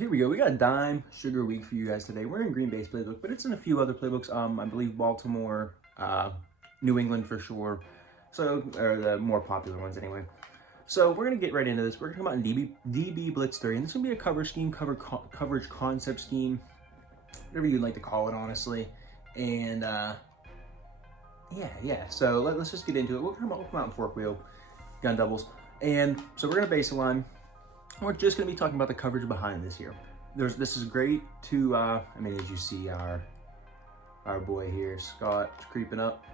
Here we go. We got a dime sugar week for you guys today. We're in Green Bay's playbook, but it's in a few other playbooks. I believe Baltimore, New England for sure. So, or the more popular ones anyway. So we're gonna get right into this. We're gonna come out in DB Blitz 3, and this is gonna be a coverage scheme, coverage concept scheme, whatever you'd like to call it, honestly. And yeah. So let's just get into it. We'll come out in fork wheel, gun doubles, and so we're gonna baseline. We're just going to be talking about the coverage behind this here. This is great to, I mean, as you see our boy here, Scott, creeping up.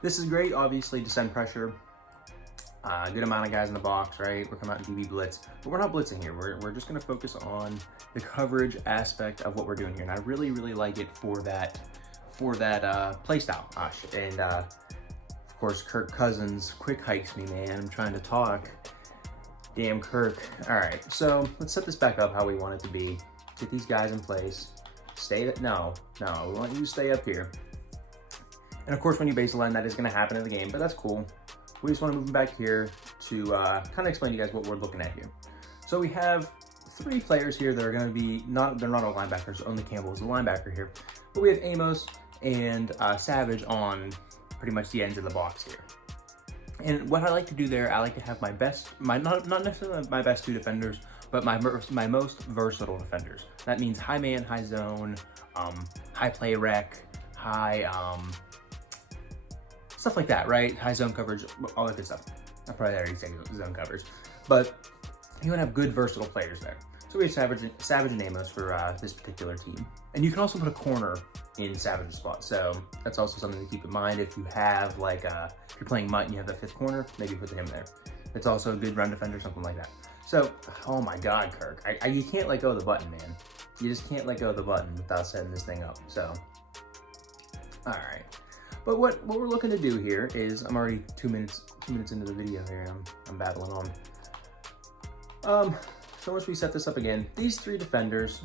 This is great, obviously, to send pressure. Good amount of guys in the box, right? We're coming out in DB Blitz, but we're not blitzing here. We're just going to focus on the coverage aspect of what we're doing here. And I really, really like it for that play style. And, of course, Kirk Cousins quick hikes me, man. I'm trying to talk. Damn Kirk. All right, so let's set this back up how we want it to be. Get these guys in place. No, we want you to stay up here. And of course, when you baseline, that is going to happen in the game, but that's cool. We just want to move them back here to kind of explain to you guys what we're looking at here. So we have three players here that are going to be, they're not all linebackers, only Campbell is a linebacker here. But we have Amos and Savage on pretty much the ends of the box here. And what I like to do there, I like to have not necessarily my best two defenders, but my most versatile defenders. That means high man, high zone, high play rec, high stuff like that, right? High zone coverage, all that good stuff. I probably already said zone coverage, but you want to have good versatile players there. So we have Savage and Amos for this particular team, and you can also put a corner in Savage's spot. So that's also something to keep in mind. If you have like if you're playing Mutt and you have the fifth corner, maybe put him there. It's also a good run defender, something like that. So, oh my God, Kirk, you can't let go of the button, man. You just can't let go of the button without setting this thing up. So, all right. But what we're looking to do here is, I'm already 2 minutes into the video here. I'm battling on. So once we set this up again, these three defenders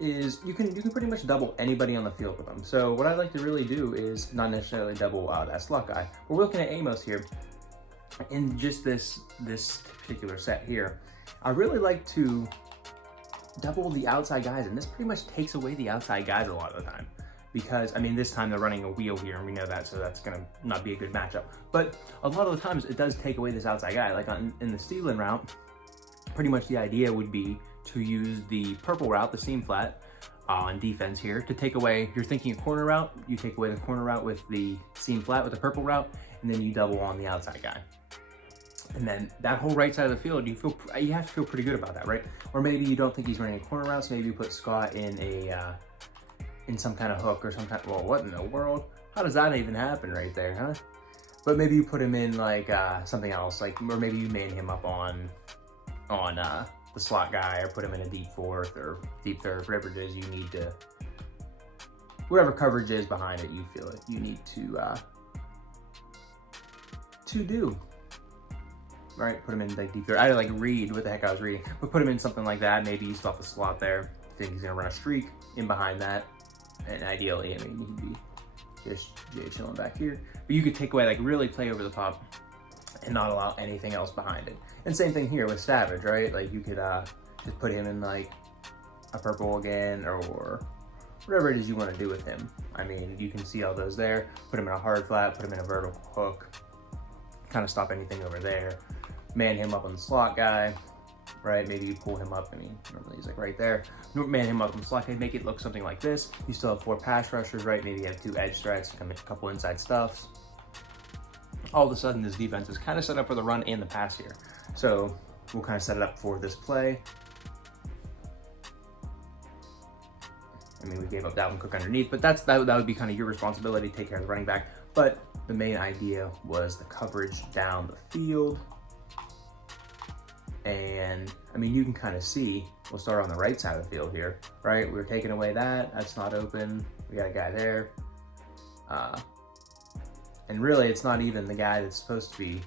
is you can pretty much double anybody on the field with them. So what I like to really do is not necessarily double that slot guy. We're looking at Amos here in just this particular set here. I really like to double the outside guys, and this pretty much takes away the outside guys a lot of the time. Because, I mean, this time they're running a wheel here, and we know that, so that's going to not be a good matchup. But a lot of the times, it does take away this outside guy. Like in the stealing route, pretty much the idea would be to use the purple route, the seam flat, on defense here, to take away, you're thinking a corner route, you take away the corner route with the seam flat with the purple route, and then you double on the outside guy. And then that whole right side of the field, you have to feel pretty good about that, right? Or maybe you don't think he's running a corner route, so maybe you put Scott in in some kind of hook or some kind of, well, what in the world? How does that even happen right there, huh? But maybe you put him in like something else, like, or maybe you man him up on the slot guy, or put him in a deep fourth or deep third, whatever it is you need to, whatever coverage is behind it, you feel it, you need to do. Right, put him in like deep third. I had to like read what the heck I was reading, but put him in something like that. Maybe you stop the slot there. Think he's gonna run a streak in behind that, and ideally, I mean, he'd be just chilling back here. But you could take away, like, really play over the top and not allow anything else behind it. And same thing here with Savage, right? Like, you could just put him in like a purple again, or whatever it is you want to do with him. I mean, you can see all those there. Put him in a hard flat, put him in a vertical hook, kind of stop anything over there. Man him up on the slot guy, right? Maybe you pull him up. I mean, normally he's like right there. Man him up on the slot guy, make it look something like this. You still have 4 pass rushers, right? Maybe you have 2 edge threats, a couple inside stuffs. All of a sudden, this defense is kind of set up for the run and the pass here. So we'll kind of set it up for this play. I mean, we gave up Dalvin Cook underneath, but that would be kind of your responsibility to take care of the running back. But the main idea was the coverage down the field. And I mean, you can kind of see, we'll start on the right side of the field here, right? We're taking away that's not open. We got a guy there. And really, it's not even the guy that's supposed to be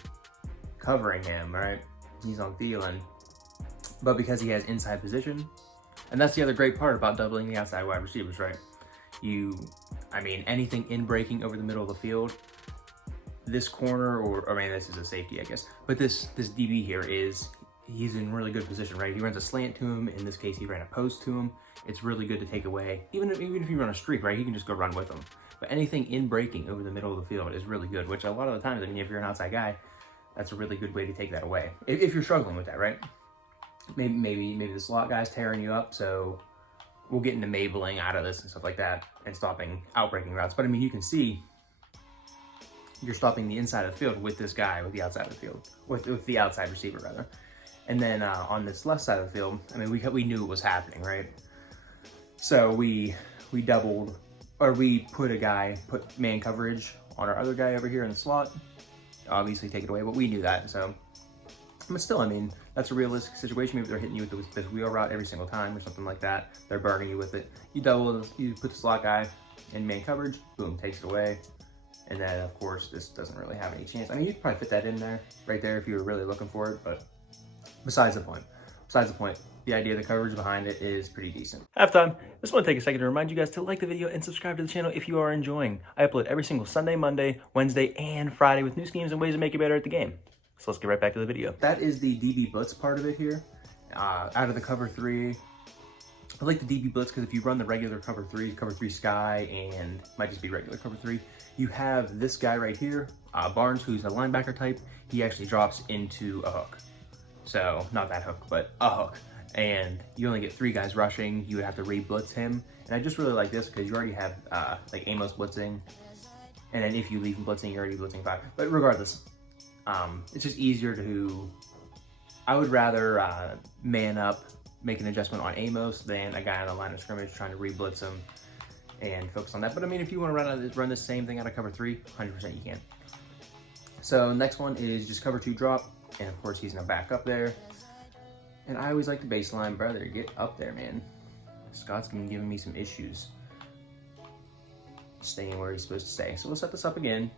covering him, right? He's on Thielen. But because he has inside position, and that's the other great part about doubling the outside wide receivers, right? I mean, anything in breaking over the middle of the field, this corner, or I mean, this is a safety, I guess, but this DB here he's in really good position, right? He runs a slant to him. In this case, he ran a post to him. It's really good to take away. Even if you run a streak, right, he can just go run with him. But anything in breaking over the middle of the field is really good, which a lot of the times, I mean, if you're an outside guy, that's a really good way to take that away. If you're struggling with that, right? Maybe the slot guy's tearing you up, so we'll get into mabling out of this and stuff like that and stopping outbreaking routes. But I mean, you can see you're stopping the inside of the field with this guy, with the outside of the field, with the outside receiver rather. And then on this left side of the field, I mean, we knew it was happening, right? So we doubled, or we put man coverage on our other guy over here in the slot. Obviously take it away, but we knew that. So, but still, I mean, that's a realistic situation. Maybe they're hitting you with this wheel route every single time or something like that. They're burning you with it. You put the slot guy in man coverage, boom, takes it away. And then, of course, this doesn't really have any chance. I mean, you could probably fit that in there, right there, if you were really looking for it, but besides the point. The idea of the coverage behind it is pretty decent. Halftime. Just want to take a second to remind you guys to like the video and subscribe to the channel if you are enjoying. I upload every single Sunday, Monday, Wednesday, and Friday with new schemes and ways to make you better at the game. So let's get right back to the video. That is the DB Blitz part of it here. Out of the cover 3, I like the DB Blitz because if you run the regular cover 3 Sky, and might just be regular cover 3, you have this guy right here, Barnes, who's a linebacker type. He actually drops into a hook. So, not that hook, but a hook. And you only get 3 guys rushing. You would have to re-blitz him. And I just really like this because you already have like Amos blitzing. And then if you leave him blitzing, you're already blitzing 5. But regardless, it's just easier to... I would rather man up, make an adjustment on Amos than a guy on the line of scrimmage trying to re-blitz him and focus on that. But I mean, if you want to run the same thing out of cover 3, 100% you can. So next one is just cover 2 drop. And of course, he's gonna back up there. And I always like the baseline, brother. Get up there, man. Scott's been giving me some issues staying where he's supposed to stay. So we'll set this up again.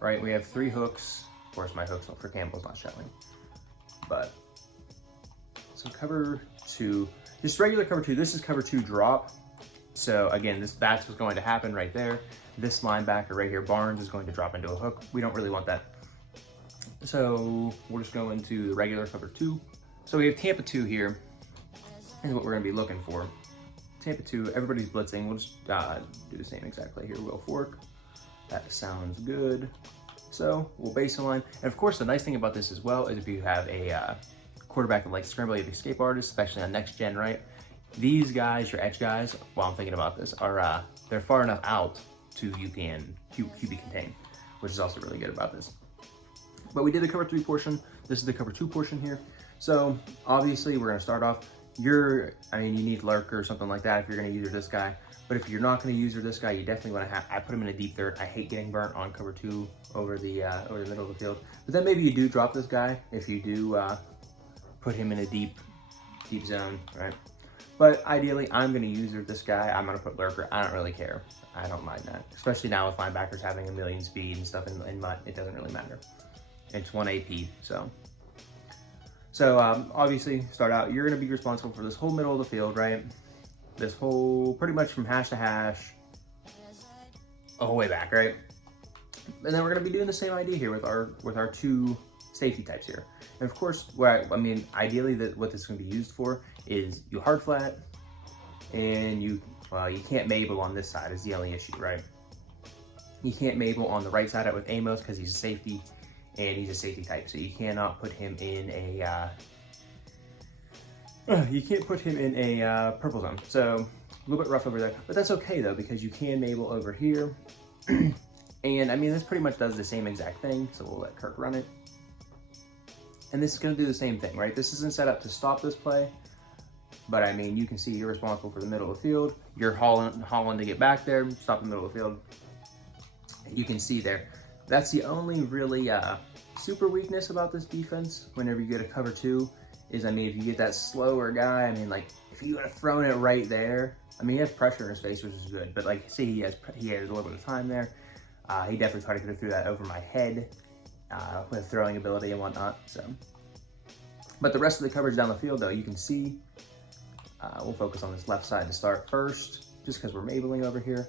Right, we have 3 hooks. Of course, my hooks for Campbell's not showing. But, so cover 2, just regular cover 2. This is cover 2 drop. So again, that's what's going to happen right there. This linebacker right here, Barnes, is going to drop into a hook. We don't really want that. So we'll just go into the regular cover 2. So we have Tampa 2 here. Here's what we're going to be looking for. Tampa 2, everybody's blitzing. We'll just do the same exact play here. We'll fork. That sounds good. So we'll baseline. And of course, the nice thing about this as well is if you have a quarterback that likes scramble, you have escape artists, especially on next gen, right? These guys, your edge guys, while I'm thinking about this, are they're far enough out to you can QB contain, which is also really good about this. But we did the cover 3 portion. This is the cover 2 portion here. So obviously we're gonna start off. You need lurker or something like that if you're gonna use this guy. But if you're not gonna use this guy, you definitely wanna I put him in a deep third. I hate getting burnt on cover 2 over the middle of the field. But then maybe you do drop this guy if you do put him in a deep zone, right? But ideally, I'm gonna use this guy. I'm gonna put lurker. I don't really care. I don't mind that. Especially now with linebackers having 1,000,000 speed and stuff in mud, it doesn't really matter. It's 1 AP, so obviously start out, you're gonna be responsible for this whole middle of the field, right? This whole, pretty much from hash to hash, all the way back, right? And then we're gonna be doing the same idea here with our 2 safety types here. And of course, ideally what this is gonna be used for is you hard flat, and you can't Mabel on this side is the only issue, right? You can't Mabel on the right side with Amos because he's a safety. And he's a safety type, so you cannot put him in a purple zone. So a little bit rough over there, but that's okay though because you can Mabel over here. And I mean, this pretty much does the same exact thing. So we'll let Kirk run it, and this is going to do the same thing, right? This isn't set up to stop this play, but I mean, you can see you're responsible for the middle of the field. You're hauling to get back there, stop the middle of the field. You can see there. That's the only really super weakness about this defense whenever you get a cover 2 is, if you get that slower guy, if you would have thrown it right there, he has pressure in his face, which is good, but say he has a little bit of time there. He definitely probably could have threw that over my head with throwing ability and whatnot, so. But the rest of the coverage down the field though, you can see, we'll focus on this left side to start first, just because we're Mabeling over here.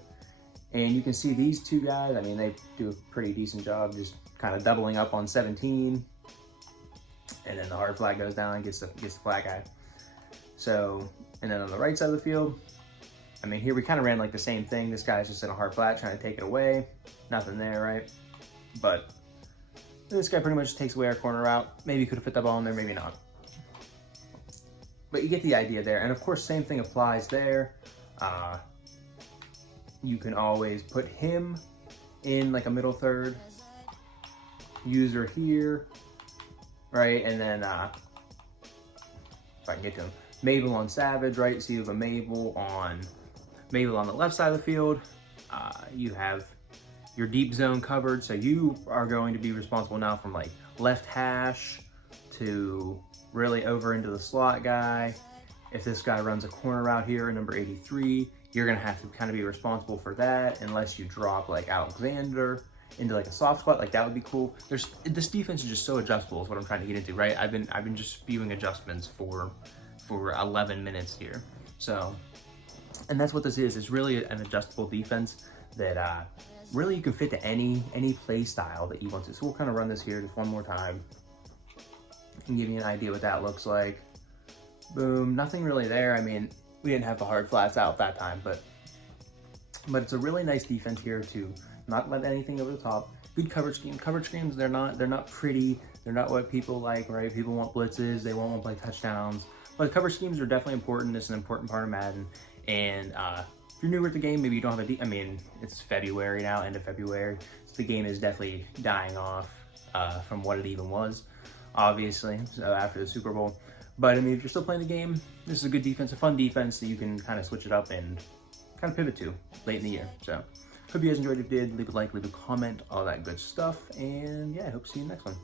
And you can see these 2 guys, they do a pretty decent job just kind of doubling up on 17 and then the hard flat goes down and gets the flat guy. So, and then on the right side of the field, I mean, here we kind of ran like the same thing. This guy's just in a hard flat trying to take it away. Nothing there, right? But this guy pretty much takes away our corner route. Maybe you could have put that ball in there, maybe not. But you get the idea there. And of course, same thing applies there. You can always put him in like a middle third. User here, right? And then, if I can get to him, Mabel on Savage, right? So you have a Mabel on the left side of the field. You have your deep zone covered, so you are going to be responsible now from like left hash to really over into the slot guy. If this guy runs a corner route here, number 83, you're gonna have to kind of be responsible for that, unless you drop like Alexander into like a soft spot. Like that would be cool. This defense is just so adjustable is what I'm trying to get into, right? I've been just spewing adjustments for 11 minutes here. So, and that's what this is. It's really an adjustable defense that really you can fit to any play style that you want to. So we'll kind of run this here just one more time and give you an idea what that looks like. Boom, nothing really there. I mean, we didn't have the hard flats out that time, but it's a really nice defense here to not let anything over the top. Good coverage scheme. Coverage schemes, they're not pretty. They're not what people like, right? People want blitzes. They want to play touchdowns. But coverage schemes are definitely important. It's an important part of Madden. And if you're newer at the game, maybe you don't have I mean, it's February now, end of February. So the game is definitely dying off from what it even was, obviously, so after the Super Bowl. But I mean, if you're still playing the game, this is a good defense, a fun defense that you can kind of switch it up and kind of pivot to late in the year. So hope you guys enjoyed. If you did, leave a like, leave a comment, all that good stuff. And yeah, I hope to see you in the next one.